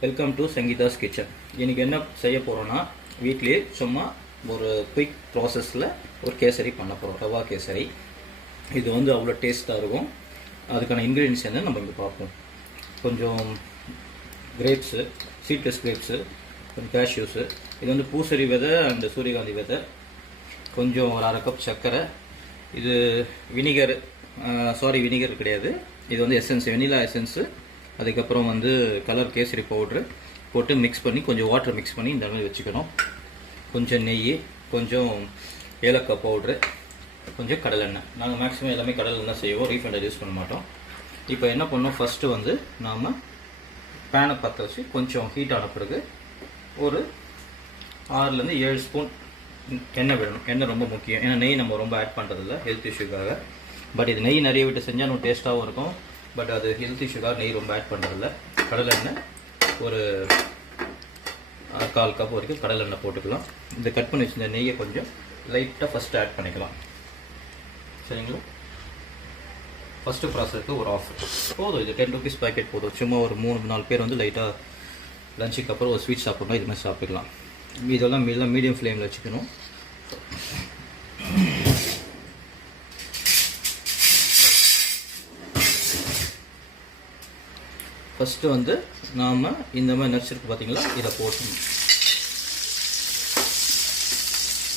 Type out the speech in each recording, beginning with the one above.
Welcome to Sangeetha's kitchen. இன்றைக்கி என்ன செய்ய போகிறோன்னா, வீட்லேயே சும்மா ஒரு குயிக் ப்ராசஸில் ஒரு கேசரி பண்ண போகிறோம். ரவா கேசரி. இது வந்து அவ்வளோ டேஸ்ட்டாக இருக்கும். அதுக்கான இன்க்ரீடியன்ஸ் என்ன நம்ம இங்கே பார்ப்போம். கொஞ்சம் கிரேப்ஸு, சீட்லெஸ் கிரேப்ஸு, கொஞ்சம் கேஷ்யூஸு, இது வந்து பூசரி விதை அண்டு சூரியகாந்தி விதை, கொஞ்சம் ஒரு 1/2 கப் சர்க்கரை, இது வினிகர் வினிகர் கிடையாது, இது வந்து எசன்ஸ், வெனிலா எசன்ஸு, அதுக்கப்புறம் வந்து கலர் கேசரி பவுட்ரு போட்டு மிக்ஸ் பண்ணி கொஞ்சம் வாட்டர் மிக்ஸ் பண்ணி இந்த மாதிரி வச்சுக்கணும். கொஞ்சம் நெய், கொஞ்சம் ஏலக்காய் பவுட்ரு, கொஞ்சம் கடலெண்ணெய். நாங்கள் மேக்ஸிமம் எல்லாமே கடலெண்ணெய் செய்வோம், ரீஃபண்ட் யூஸ் பண்ண மாட்டோம். இப்போ என்ன பண்ணோம், ஃபஸ்ட்டு வந்து நாம் பேனை பற்ற வச்சு கொஞ்சம் ஹீட் ஆன பிறகு ஒரு 6லேருந்து 7 ஸ்பூன் எண்ணெய் விடணும். எண்ணெய் ரொம்ப முக்கியம், ஏன்னா நெய் நம்ம ரொம்ப ஆட் பண்ணுறதில்ல ஹெல்த் இஷ்யூக்காக. பட் இது நெய் நிறைய விட்டு செஞ்சால் இன்னும் டேஸ்ட்டாகவும் இருக்கும். பட் அது ஹெல்த் இஷ்யூக்காக நெய் ரொம்ப ஆட் பண்ணுறதில்ல. கடலெண்ணெய் ஒரு 1/4 கப் வரைக்கும் கடலெண்ணெய் போட்டுக்கலாம். இந்த கட் பண்ணி வச்சுருந்த நெய்யை கொஞ்சம் லைட்டாக ஃபஸ்ட்டு ஆட் பண்ணிக்கலாம். சரிங்களா? ஃபஸ்ட்டு ப்ராசஸ்க்கு ஒரு ஆஃபர் போதும். இது 10 rupees பேக்கெட் போதும். சும்மா ஒரு 3-4 பேர் வந்து லைட்டாக லஞ்சுக்கு அப்புறம் ஒரு ஸ்வீட் சாப்பிட்ணும், இது மாதிரி சாப்பிடலாம். இதெல்லாம் மீடியம் ஃப்ளேமில் வச்சுக்கணும். ஃபஸ்ட்டு வந்து நாம் இந்த மாதிரி நட்ஸ் இருக்குது பார்த்தீங்களா, இதை போட்டணும்.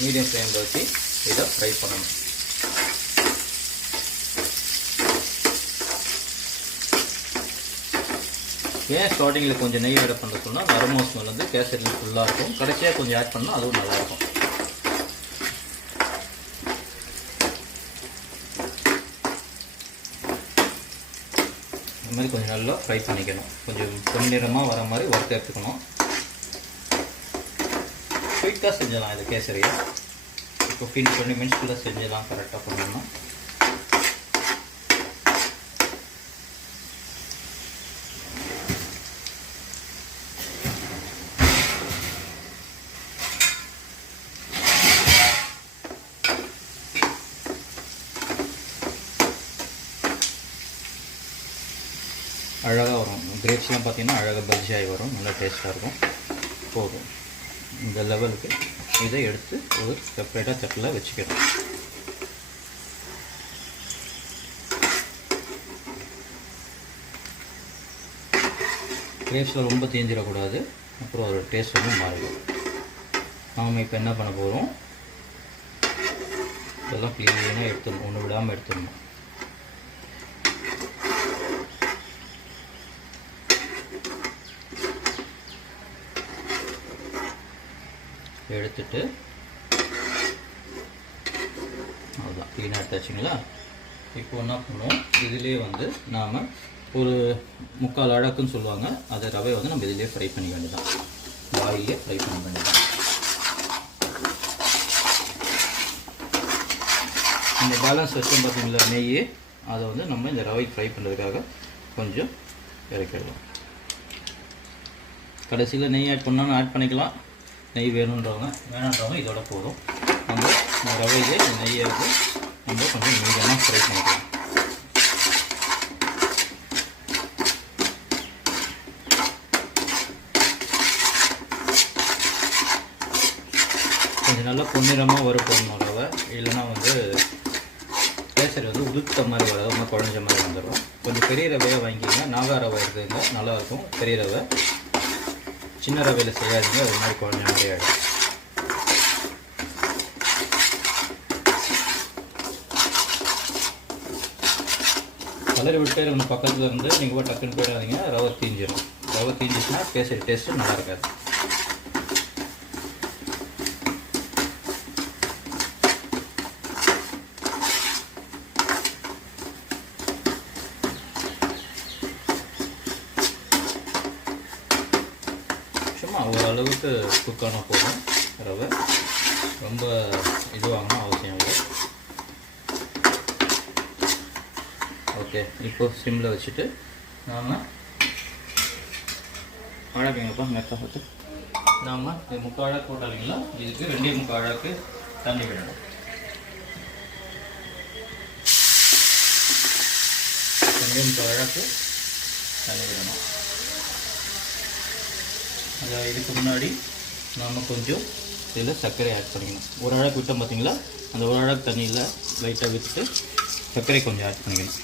மீடியம் ஃப்ளேமில் வச்சு இதை ஃப்ரை பண்ணணும். ஏன் ஸ்டார்டிங்கில் கொஞ்சம் நெய் ஆட் பண்ண சொன்னால் அந்த அரோமா ஸ்மெல் வந்து கேசரி ஃபுல்லாக இருக்கும். கடைசியாக கொஞ்சம் ஆட் பண்ணால் அதுவும் நல்லாயிருக்கும். இந்த மாதிரி கொஞ்சம் நல்லா ஃப்ரை பண்ணிக்கணும். கொஞ்சம் பொன்னிறமாக வர மாதிரி வறுத்து எடுத்துக்கணும். குயிக்காக செஞ்சிடலாம் இது கேசரியை. 15-20 மினிட்ஸ்க்குள்ளே செஞ்சிடலாம். கரெக்டாக பண்ணணும். அழகாக வரும். கிரேப்ஸ்லாம் பார்த்தீங்கன்னா அழகாக பல்ஜாகி வரும், நல்லா டேஸ்ட்டாக இருக்கும். போதும். இந்த லெவலுக்கு இதை எடுத்து ஒரு செப்பரேட்டாக தட்டில் வச்சுக்கணும். கிரேப்ஸில் ரொம்ப தேஞ்சிடக்கூடாது, அப்புறம் ஒரு டேஸ்ட் வந்து மாறிடும். நாம் இப்போ என்ன பண்ண போகிறோம், இதெல்லாம் க்ளீனாக எடுத்துடணும், ஒன்று விடாமல் எடுத்துடணும். எடுத்துட்டு அவ்வளோதான், க்ளீனாக எடுத்தாச்சுங்களா. இப்போ என்ன பண்ணுவோம், இதிலே வந்து நாம் ஒரு 3/4 அழகுன்னு சொல்லுவாங்க, அதை ரவை வந்து நம்ம இதிலே ஃப்ரை பண்ணிக்க வேண்டியதான். ஆயிலே ஃப்ரை பண்ண வேண்டியதான். இந்த பேலன்ஸ் வச்சோம் பார்த்தீங்களா நெய், அதை வந்து நம்ம இந்த ரவை ஃப்ரை பண்ணுறதுக்காக கொஞ்சம் இறக்கிடலாம். கடைசியில் நெய் ஆட் பண்ணாலும் ஆட் பண்ணிக்கலாம். நெய் வேணுன்றவங்க, வேணான்றவங்க இதோட போதும். நம்ம இந்த ரவையிலே இந்த நெய்யை வந்து நம்ம கொஞ்சம் மீடியமாக ஃப்ரை பண்ணிக்கலாம். கொஞ்சம் நல்லா பொன்னிறமாக வறுப்படணும் ரவை, இல்லைன்னா வந்து கேசரி வந்து உதுத்த மாதிரி வராது, ரொம்ப குழஞ்ச மாதிரி வந்துடும். கொஞ்சம் பெரிய ரவையாக வாங்கிக்கிங்க. நாகா ரவை இருக்குதுங்க, நல்லாயிருக்கும் பெரிய ரவை. சின்ன ரவையில் செய்யாதீங்க, ஒரு மாதிரி குழந்தை மாதிரி ஆகிடும். கலரி விட்டு ஒன்று பக்கத்தில் இருந்து நீங்கள் போய் டக்குன்னு போயிடாதீங்க, ரவை தீஞ்சிடும். ரவை தீஞ்சிச்சுன்னா கேசரி டேஸ்ட்டு நல்லா இருக்காது. சும்மா ஓரளவுக்கு குக்கான போதும் ரவை, ரொம்ப இதுவாகணும் அவசியம் இல்லை. ஓகே, இப்போ சிம்மில் வச்சுட்டு நாம் அழகுங்கப்பா நெக்ஸ்ட்டாக பார்த்து நாம் இது 3/4 அழகு போட்டாலிங்களா, இதுக்கு 2.75 அழகு தண்ணி விடணும். 2.75 அழகு தண்ணி விடணும். இதுக்கு முன்னாடி நாம் கொஞ்சம் இதில் சர்க்கரை ஆட் பண்ணிக்கணும். ஒரு அழகு விட்டோம் பார்த்தீங்களா, அந்த ஒரு அழகு தண்ணியில் லைட்டாக விட்டுட்டு சர்க்கரை கொஞ்சம் ஆட் பண்ணிக்கணும்.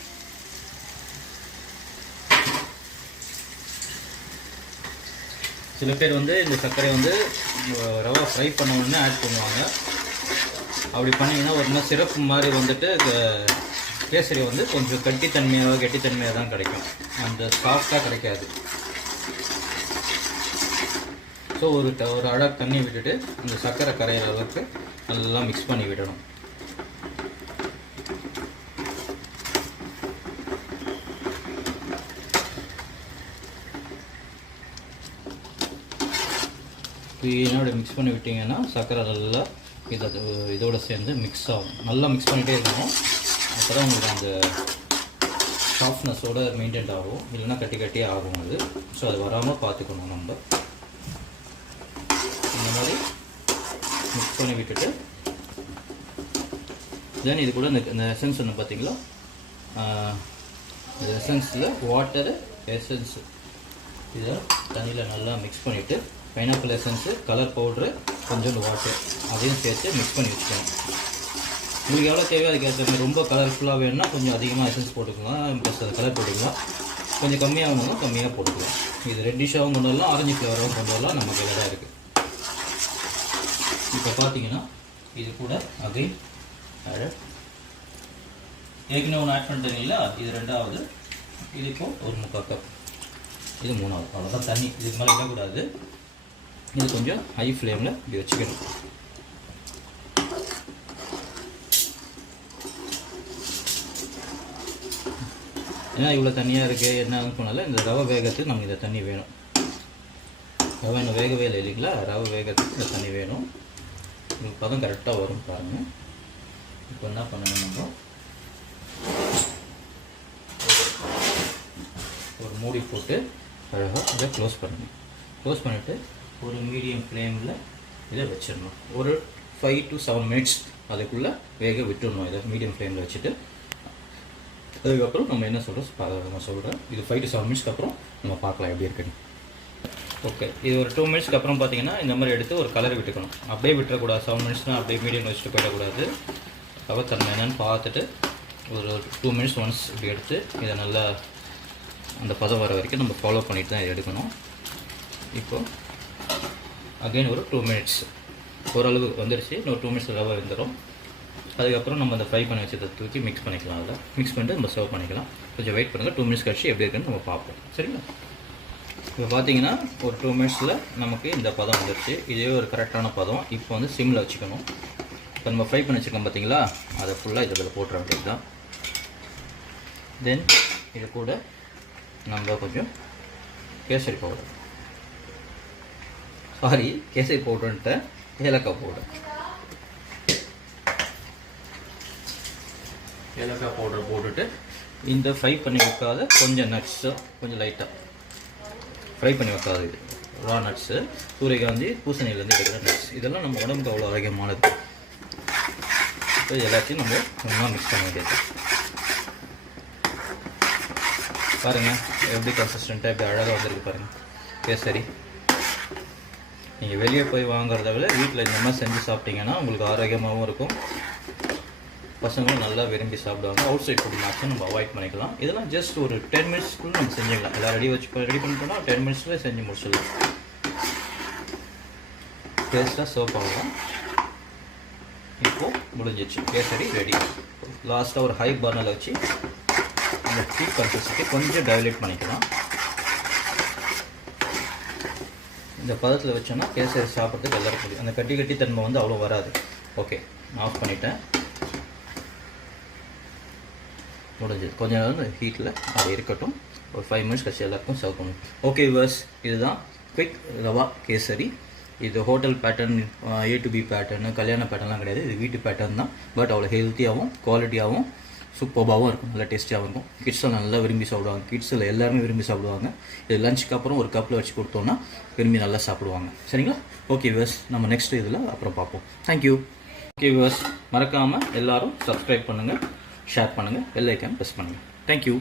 சில பேர் வந்து இந்த சர்க்கரை வந்து ரவை ஃப்ரை பண்ண உடனே ஆட் பண்ணுவாங்க. அப்படி பண்ணிங்கன்னா ஒரு மாதிரி சிறப்பு மாதிரி வந்துட்டு கேசரி வந்து கொஞ்சம் கெட்டித்தன்மையாக தான் கிடைக்கும், அந்த சாஃப்டாக கிடைக்காது. ஸோ ஒரு அழகு தண்ணி விட்டுட்டு அந்த சர்க்கரை கரையிற அளவுக்கு நல்லா மிக்ஸ் பண்ணி விடணும். க்ளீனாக மிக்ஸ் பண்ணி விட்டிங்கன்னா சர்க்கரை நல்லா இதோட சேர்ந்து மிக்ஸ் ஆகும். நல்லா மிக்ஸ் பண்ணிகிட்டே இருக்கணும். அப்போ தான் உங்களுக்கு அந்த சாஃப்ட்னஸோடு மெயின்டைன் ஆகும், இல்லைன்னா கட்டியே ஆகும் அது. ஸோ அது வராமல் பார்த்துக்கணும். நம்ம இந்த மாதிரி மிக்ஸ் பண்ணி விட்டுட்டு தென் இது கூட இந்த எசன்ஸ் ஒன்று பார்த்தீங்களா, இந்த எசன்ஸில் வாட்டரு எசன்ஸு இதை தண்ணியில் நல்லா மிக்ஸ் பண்ணிவிட்டு பைனாப்பிள் எசன்ஸு, கலர் பவுட்ரு, கொஞ்சோண்டு வாட்டர் அதையும் சேர்த்து மிக்ஸ் பண்ணி வச்சுக்கணும். உங்களுக்கு எவ்வளோ தேவையோ அதுக்கேற்ற மாதிரி. ரொம்ப கலர்ஃபுல்லாக வேணும்னா கொஞ்சம் அதிகமாக எசன்ஸ் போட்டுக்கலாம், ப்ளஸ் அது கலர் போட்டுக்கலாம். கொஞ்சம் கம்மியாகணும் கம்மியாக போட்டுக்கலாம். இது ரெட்டிஷாகவும் கொண்டு வரலாம், ஆரஞ்சு ஃப்ளவராகவும் கொண்டு வரலாம், நம்ம கையில் தான் இருக்குது. இப்போ பார்த்தீங்கன்னா இது கூட அகைன் ஏற்கனவே ஒன்று ஆட் பண்ணிட்டீங்களா, இது ரெண்டாவது, இது இப்போ ஒரு 3/4 கப், இது மூணாவது. அவ்வளோதான் தண்ணி, இதுக்கு மேலே விடக்கூடாது. இது கொஞ்சம் ஹை ஃப்ளேமில் இப்படி வச்சுக்கணும். ஏன்னா இவ்வளோ தண்ணியாக இருக்குது என்னன்னு சொன்னால இந்த ரவை வேகத்துக்கு நமக்கு இந்த தண்ணி வேணும். ரவை இன்னும் வேகவே இல்லை இல்லைங்களா, ரவை வேகத்துக்கு இந்த தண்ணி வேணும். உங்களுக்கு பதம் கரெக்டாக வரும் பாருங்கள். இப்போ என்ன பண்ணணும், நம்ம ஒரு மூடி போட்டு அழகாக இதை க்ளோஸ் பண்ணணும். க்ளோஸ் பண்ணிவிட்டு ஒரு மீடியம் ஃப்ளேமில் இதை வச்சிடணும். ஒரு 5 to 7 மினிட்ஸ் அதுக்குள்ளே வேக விட்டுடணும். இதை மீடியம் ஃப்ளேமில் வச்சுட்டு அதுக்கப்புறம் நம்ம என்ன சொல்கிறோம் இது 5 to 7 மினிட்ஸ்க்கு அப்புறம் நம்ம பார்க்கலாம் எப்படி இருக்குன்னு. ஓகே, இது ஒரு 2 மினிட்ஸ்க்கு அப்புறம் பார்த்தீங்கன்னா இந்த மாதிரி எடுத்து ஒரு கலர் விட்டுக்கணும். அப்படியே விட்டுறக்கூடாது. 7 மினிட்ஸ்னால் அப்படியே மீடியம் வச்சுட்டு போயிடக்கூடாது. தன்மை என்னென்னு பார்த்துட்டு ஒரு 2 மினிட்ஸ் ஒன்ஸ் இப்படி எடுத்து இதை நல்லா அந்த பதம் வர வரைக்கும் நம்ம ஃபாலோ பண்ணிட்டு தான் இதை எடுக்கணும். இப்போது அகைன் ஒரு 2 மினிட்ஸ் ஓரளவு வந்துடுச்சு. இன்னொரு 2 மினிட்ஸ் ரவை வந்துடும். அதுக்கப்புறம் நம்ம அந்த ஃப்ரை பண்ணி வச்சதை தூக்கி மிக்ஸ் பண்ணிக்கலாம். அதில் மிக்ஸ் பண்ணிட்டு நம்ம சர்வ் பண்ணிக்கலாம். கொஞ்சம் வெயிட் பண்ணுங்கள். 2 மினிட்ஸ் கழிச்சு எப்படி இருக்குன்னு நம்ம பார்ப்போம். சரிங்களா? இப்போ பார்த்தீங்கன்னா ஒரு 2 மினிட்ஸில் நமக்கு இந்த பதம் வந்துடுச்சு. இதே ஒரு கரெக்டான பதம். இப்போ வந்து சிம்மில் வச்சுக்கணும். இப்போ நம்ம ஃப்ரை பண்ணி வச்சுருக்கோம் பார்த்தீங்களா, அதை ஃபுல்லாக இதில் போட்டுற வேண்டியது தான். தென் இது கூட நம்ம கொஞ்சம் கேசரி பவுடர், கேசரி பவுடர்ன்ட்டு ஏலக்காய் பவுடர், ஏலக்காய் பவுடர் போட்டுட்டு இந்த ஃப்ரை பண்ணி வைக்காத கொஞ்சம் நட்ஸு, கொஞ்சம் லைட்டாக ஃப்ரை பண்ணி வைக்காது இது ரா நட்ஸு, சூரியகாந்தி, பூசணியிலேருந்து எடுக்கிற நட்ஸ், இதெல்லாம் நம்ம உடம்புக்கு அவ்வளோ ஆரோக்கியமானது. இப்போ எல்லாத்தையும் நம்ம ஒன்றா மிக்ஸ் பண்ண வேண்டியது. பாருங்கள் எப்படி கன்சிஸ்டண்ட்டாக எப்படி அழகாக வந்துருக்கு பாருங்கள் கேசரி. நீங்கள் வெளியே போய் வாங்குறத விட வீட்டில் இந்த மாதிரி செஞ்சு சாப்பிட்டீங்கன்னா உங்களுக்கு ஆரோக்கியமாகவும் இருக்கும், பசங்களும் நல்லா விரும்பி சாப்பிடுவாங்க. அவுட் சைட் ஃபுட் மேக்ஸும் நம்ம அவாய்ட் பண்ணிக்கலாம். இதெல்லாம் ஜஸ்ட் ஒரு 10 மினிட்ஸ்க்குள்ளே நம்ம செஞ்சுக்கலாம். எல்லாம் ரெடி பண்ணிட்டோம்னா 10 மினிட்ஸில் செஞ்சு முடிச்சிடலாம். டேஸ்ட்டாக சர்வ் பண்ணலாம். இப்போது முடிஞ்சிச்சு, கேசரி ரெடி. லாஸ்ட்டாக ஒரு ஹை பர்னரில் வச்சு அந்த ஹீட் கன்சிஸ்டன்சி கொஞ்சம் டைலேட் பண்ணிக்கலாம். இந்த பதத்தில் வச்சோன்னா கேசரி சாப்பிட்றதுக்கு எல்லாரும் பிடிக்கும். அந்த கட்டி தன்மை வந்து அவ்வளோ வராது. ஓகே, நான் ஆஃப் பண்ணிட்டேன். முடிஞ்சது. கொஞ்சம் நேரம் ஹீட்டில் அது இருக்கட்டும். ஒரு 5 மினிட்ஸ் கழிச்சு எல்லாருக்கும் சர்வ் பண்ணணும். ஓகே வியூவர்ஸ், இதுதான் குவிக் ரவா கேசரி. இது hotel pattern, A to B pattern, கல்யாண பேட்டர்ன்லாம் கிடையாது. இது வீட்டு பேட்டர்ன் தான். பட் அவ்வளோ ஹெல்த்தியாகவும் குவாலிட்டியாகவும் சூப்பர்பாகவும் இருக்கும். நல்லா டேஸ்டியாகவும் இருக்கும். கிட்ஸில் நல்லா விரும்பி சாப்பிடுவாங்க. கிட்ஸில் எல்லாருமே விரும்பி சாப்பிடுவாங்க. இது லஞ்சுக்கு அப்புறம் ஒரு கப்பில் வச்சு கொடுத்தோன்னா விரும்பி நல்லா சாப்பிடுவாங்க. சரிங்களா? ஓகே வியூவர்ஸ், நம்ம நெக்ஸ்ட் இதில் அப்புறம் பார்ப்போம். தேங்க்யூ. ஓகே வியூவர்ஸ், மறக்காமல் எல்லோரும் சப்ஸ்கிரைப் பண்ணுங்கள், ஷேர் பண்ணுங்கள், பெல் ஐக்கான் ப்ரெஸ் பண்ணுங்கள். தேங்க்யூ.